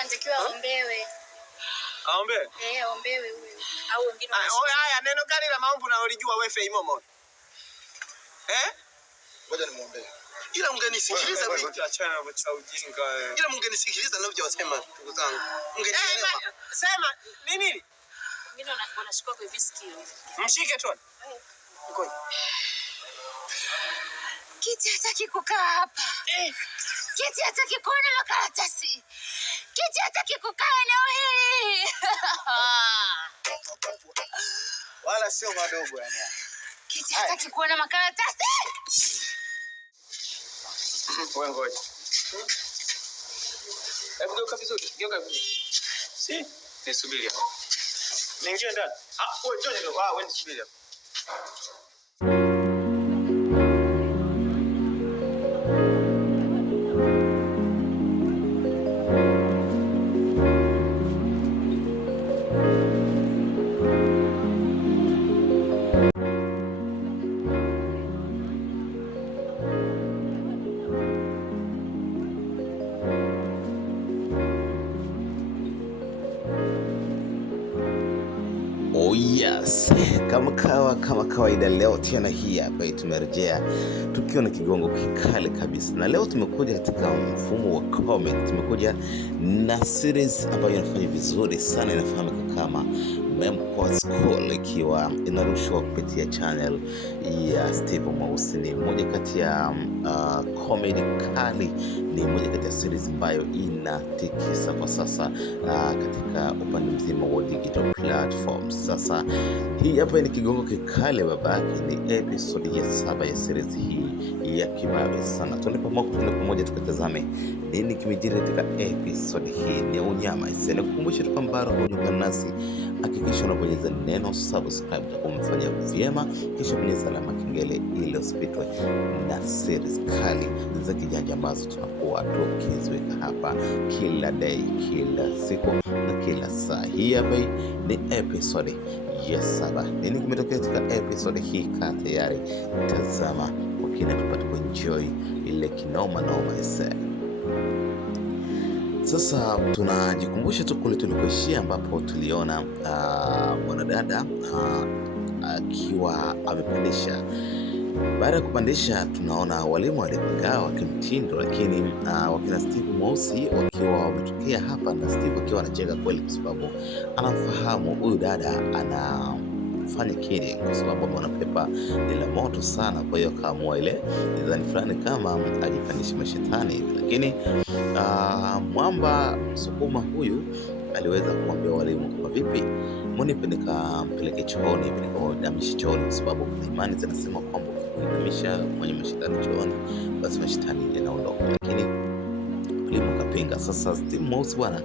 anatakiwa aombewe. Aombewe? Aombewe huyu. Au wengine haya neno gani la maombi unalijua wewe Feimomo? Ngoja nimuombe. Ila mngenisikiliza vipi? Achana na ujinga. Ila mngenisikiliza ninavyosema ndugu zangu. Mngenielewa. Sema nini? Wengine wanashikwa kwa visikio. Mshike tu. Ngoja. Kiti hataki kukaa hapa. Kiti hataki kuona makaratasi. Kiti hataki kukaa eneo hili. Wala sio madogo yani. Kiti hataki kuona makaratasi. Wewe ngoja. Hebu geuka vizuri. Geuka vizuri. Si, nisubiri hapa. Niingie ndani. Wewe njoo ndio. Wewe nisubiri hapa. Oh yes, kama kawaida leo tena hii hapa tumerejea tukiwa na kigongo kikali kabisa, na leo tumekuja katika mfumo wa comic. Tumekuja na series ambayo inafanya vizuri sana, inafahamika kama Memquartz School, ikiwa inarushwa kupitia channel ya Steve Mweusi. Ni moja kati ya comedy kali, ni moja kati ya series ambayo inatikisa kwa sasa katika upande mzima wa digital platforms. Sasa hii hapa ni kigongo kikali babake, ni episode ya 7 ya series hii ya kibabe sana. Tuende pamoja tukatazame nini kimejiri katika episode hii. Ni unyama isene kukumbusha tu kwamba unaungana nasi, hakikisha unabonyeza neno subscribe kumfanya vyema, kisha bonyeza alama kengele ili usipitwe na series kali za kijanja ambazo tunakuwa tukiziweka hapa kila day, kila siku na kila saa. Hii hapa ni episode ya 7. Nini kimetokea katika episode hii? Kaa tayari, tazama kwa kina tupate kuenjoy ile kinoma ise. Sasa tunajikumbusha tu kule tulikoishia, ambapo tuliona mwanadada akiwa amepandisha. Baada ya kupandisha, tunaona walimu walipanga wakimtindo, lakini wakina Steve Mweusi wakiwa wametokea hapa, na Steve akiwa anacheka kweli kwa sababu anafahamu huyu dada anafanya kile kwa sababu ameona pepa ni la moto sana. Kwa hiyo akaamua ile design fulani kama ajipandishe mashetani, lakini mwamba Msukuma huyu aliweza kumwambia walimu kama vipi, mnipe nikampeleke chooni, nikamdamisha chooni, kwa sababu kuna imani zinasema kwamba kuinamisha mwenye mashetani chooni basi mashetani yanaondoka, lakini walimu kapinga. Sasa Steve Mweusi bwana,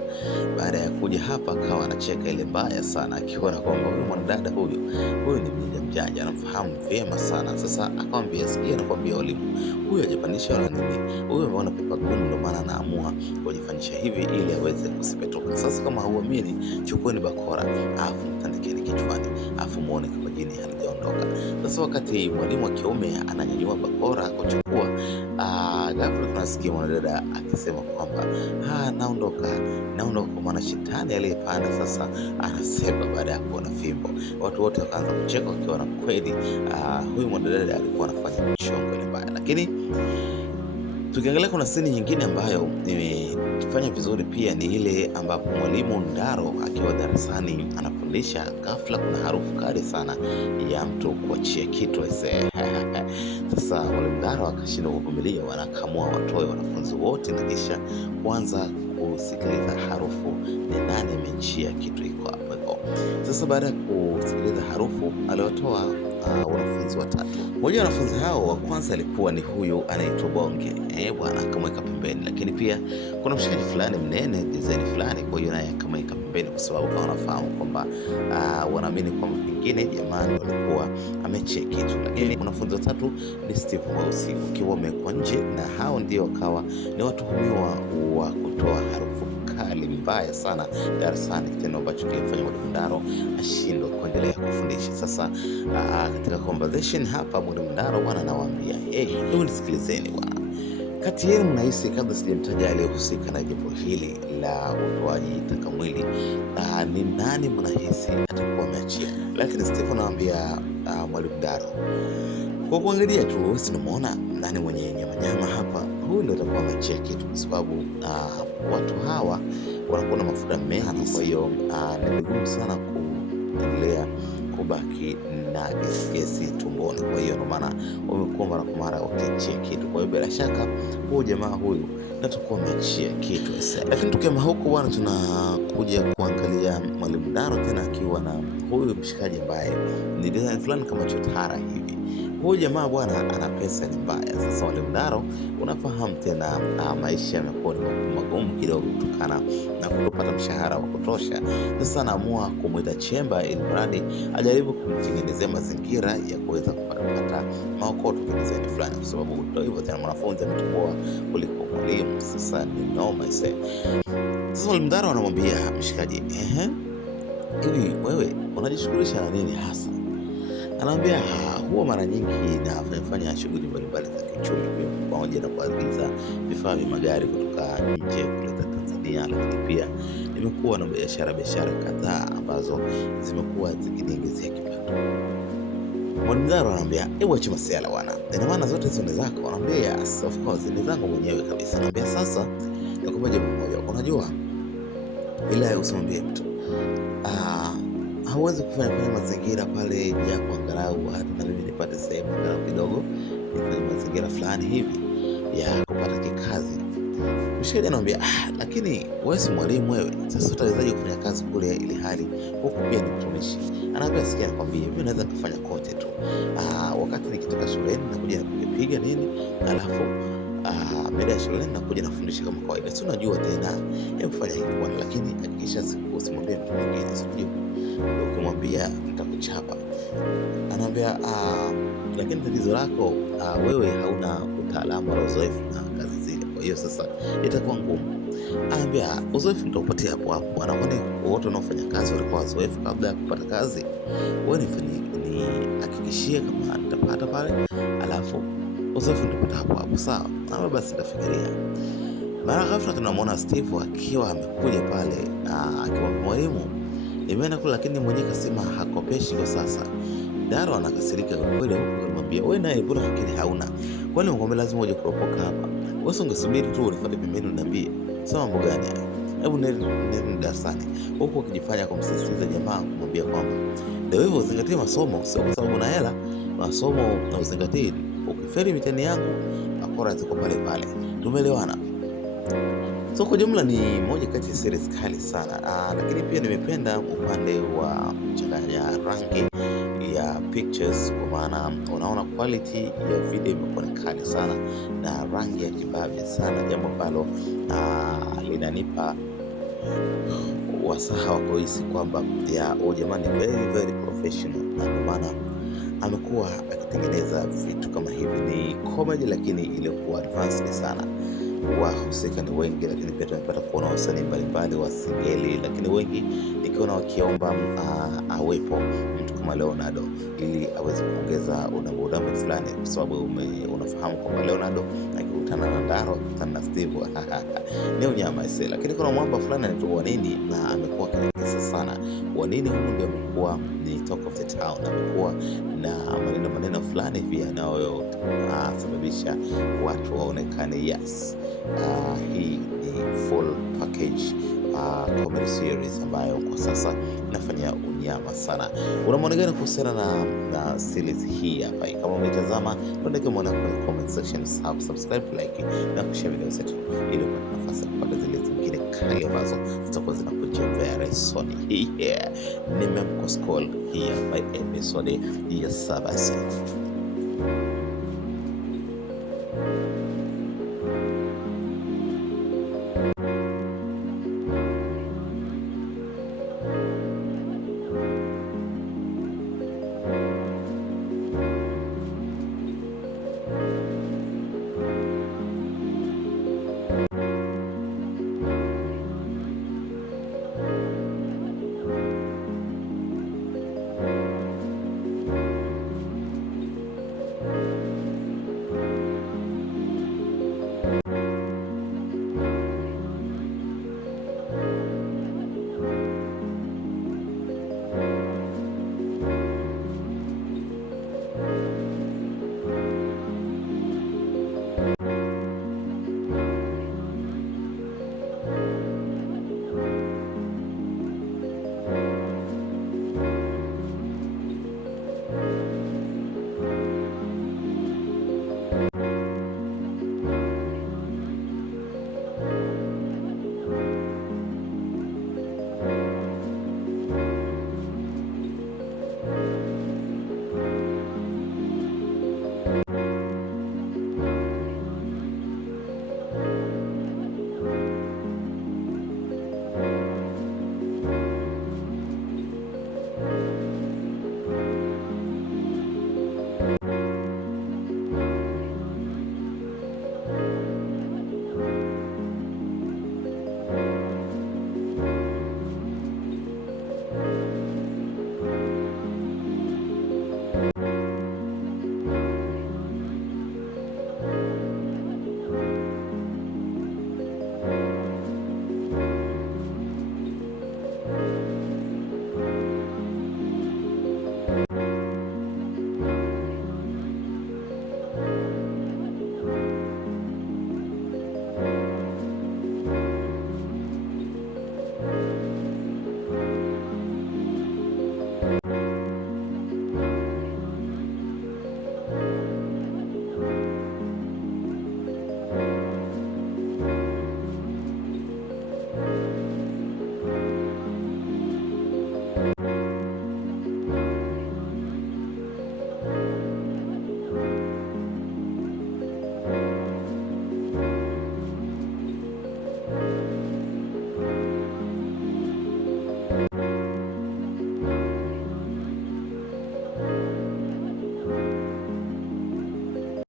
baada ya kuja hapa akawa anacheka ile mbaya sana, akiona kwamba huyu mwanadada huyu ni mjanja, anamfahamu vyema sana. Sasa akamwambia, sikia, nakwambia walimu, huyu hajapandisha wala nini, huyu ameona pepa gumu, ndio maana anaamua kujifanyisha hivi ili aweze kusipetoka. Sasa kama hauamini, chukueni bakora afu mtandikeni kichwani, afu muone kama jini halijaondoka. Sasa wakati mwalimu wa kiume ananyanyua bakora kuchukua, ghafla tunasikia mwanadada akisema kwamba naondoka kwa maana shetani aliyepanda sasa anasema baada ya kuona fimbo. Watu wote wakaanza kucheka wakiwa na kweli huyu mwanadada alikuwa anafanya mchongo ile mbaya. Lakini tukiangalia kuna scene nyingine ambayo imefanya vizuri pia, ni ile ambapo mwalimu Ndaro akiwa darasani anafundisha, ghafla kuna harufu kali sana ya mtu kuachia kitu Sasa mwalimu Ndaro akashindwa kuvumilia, wanakamua watoe wanafunzi wote na kisha kuanza kusikiliza harufu ni nani ameachia kitu iko hapo. Sasa baada ya kusikiliza harufu, aliwatoa wanafunzi watatu. Mmoja wa wanafunzi hao wa kwanza alikuwa ni huyu anaitwa Bonge bwana, akamweka pembeni, lakini pia kuna mshikaji fulani mnene design fulani, kwa hiyo naye akamweka pembeni kwa sababu kama wanafahamu kwamba wanaamini kwamba pengine jamani walikuwa amecheki kitu. Lakini wanafunzi watatu ni Steve Mweusi wakiwa wamekuwa nje, na hao ndio wakawa ni watuhumiwa wa kutoa harufu kali mbaya sana darasani, kitendo ambacho kilifanya mwalimu Ndaro ashindwe kuendelea kufundisha. Sasa katika conversation hapa mwalimu Ndaro bwana anawaambia, hebu nisikilizeni bwana, kati yenu mnahisi, kabla sijamtaja aliyehusika na jambo hili la utoaji taka mwili, ni nani mnahisi atakuwa ameachia? Lakini Steve anawaambia Mwalimu Ndaro, kwa kuangalia tu sinamuona nani mwenye nyama hapa, huyu ndio atakuwa ameachia kitu, kwa sababu watu hawa wanakuwa na mafuta mengi. Kwa hiyo ni vigumu sana kuendelea kubaki na gesi tumboni. Kwa hiyo ndio maana wamekuwa mara kwa mara wakiachia kitu. Kwa hiyo bila shaka huyu jamaa huyu natakuwa ameachia kitu. Lakini tukiama huko bwana, tunakuja kuangalia Mwalimu Ndaro tena akiwa na huyu mshikaji ambaye ni design fulani kama chotara hivi. Huyu jamaa bwana ana pesa ni mbaya. Sasa Mwalimu Ndaro, unafahamu tena maisha yamekuwa ni magumu kidogo kutokana na kutopata mshahara wa kutosha. Sasa anaamua kumwita Chemba ili mradi ajaribu kumtengenezea mazingira ya kuweza kupata maokoto kidesign fulani, kwa sababu ndio hivyo tena, mwanafunzi ametoboa kuliko mwalimu. Sasa ni noma ise. Sasa Mwalimu Ndaro anamwambia mshikaji, hivi wewe unajishughulisha na nini hasa? Anaambia huwa mara nyingi nafanya shughuli mbalimbali za kiuchumi, pamoja na kuagiza vifaa vya magari kutoka nje kuleta Tanzania, lakini pia nimekuwa na biashara kadhaa ambazo zimekuwa zikiniingizia kipato. Mwalimu Ndaro anaambia, hebu acha masuala bwana, ina maana zote hizo ni zako? Anaambia, yes, of course ni zangu mwenyewe kabisa. Anaambia, sasa nakupa jambo moja, unajua ila usimwambie mtu. Hauwezi kufanya mazingira pale ya kuangalau hata na mimi nipate sehemu angalau kidogo, nifanye mazingira fulani hivi ya kupata kikazi. Mshikaji anamwambia, lakini wewe si mwalimu wewe, sasa utawezaje kufanya kazi kule ili hali huku pia ni mtumishi? Anaambia, sikia nikwambie, mimi naweza kufanya kote tu. Wakati nikitoka shuleni nakuja kupiga nini, alafu baada ya shuleni nakuja nafundisha kama kawaida. Si unajua tena, hebu fanya hivyo bwana, lakini hakikisha usimwambie mtu mwingine, sijui ukimwambia nitakuchapa. Anaambia, lakini tatizo lako wewe hauna utaalamu wala uzoefu na kazi zile, kwa hiyo sasa itakuwa ngumu. Anaambia, uzoefu nitaupatia hapo hapo. Anaona wote wanaofanya kazi walikuwa wazoefu kabla ya kupata kazi. Wewe ni hakikishie kama nitapata pale, alafu uzoefu nitapata hapo hapo, sawa? Na basi nitafikiria. Mara ghafla tunamwona Steve akiwa amekuja pale akiwa mwalimu, nimeenda kule lakini mwenyewe kasema hakopeshi kwa sasa. Ndaro anakasirika kwa kweli, huko anamwambia, wewe naye bora akili hauna, kwani ngombe lazima uje kuropoka hapa? Wewe ungesubiri tu unifuate pembeni uniambie sema mambo gani haya. Hebu nenda darasani. Huko ukijifanya kumsisitiza jamaa kumwambia kwamba ndio hivyo, uzingatie masomo, sio kwa sababu una hela, masomo na uzingatie. Ukifeli mitihani yangu akora ziko pale pale. Tumeelewana? So kwa jumla ni moja kati ya series kali sana, lakini pia nimependa upande wa kuchanganya rangi ya pictures, kwa maana unaona quality ya video imekuwa ni kali sana na rangi ya kibabe sana, jambo ambalo linanipa wasaha wa kuhisi kwamba jamani very very professional, na kwa maana amekuwa akitengeneza vitu kama hivi. Ni comedy lakini ilikuwa advanced sana. Wahusika ni wengi, lakini pia tumepata kuona wasanii mbalimbali wa singeli, lakini wengi nikiona wakiomba awepo mtu kama Leonardo ili aweze kuongeza udambu fulani, kwa sababu unafahamu kwamba Leonardo akikutana na Ndaro akikutana na Steve ni unyama ise. Lakini kuna mwamba fulani anaitwa Wanini na amekuwa akikisa sana. Wanini huyu ndio amekuwa ni talk of the town, amekuwa na maneno fulani pia yanayosababisha watu waonekane. Yes, hii ni full package comedy series ambayo kwa sasa inafanya unyama sana. Una maoni gani kuhusiana na series hii hapa? Kama umetazama, tuandike maoni yako kwenye comment section, subscribe, like na kushare video zetu ili upate nafasi ya kupata zile zingine kali ambazo zitakuwa zinakujia very soon. Here ni Memko School, here by episode ya 7.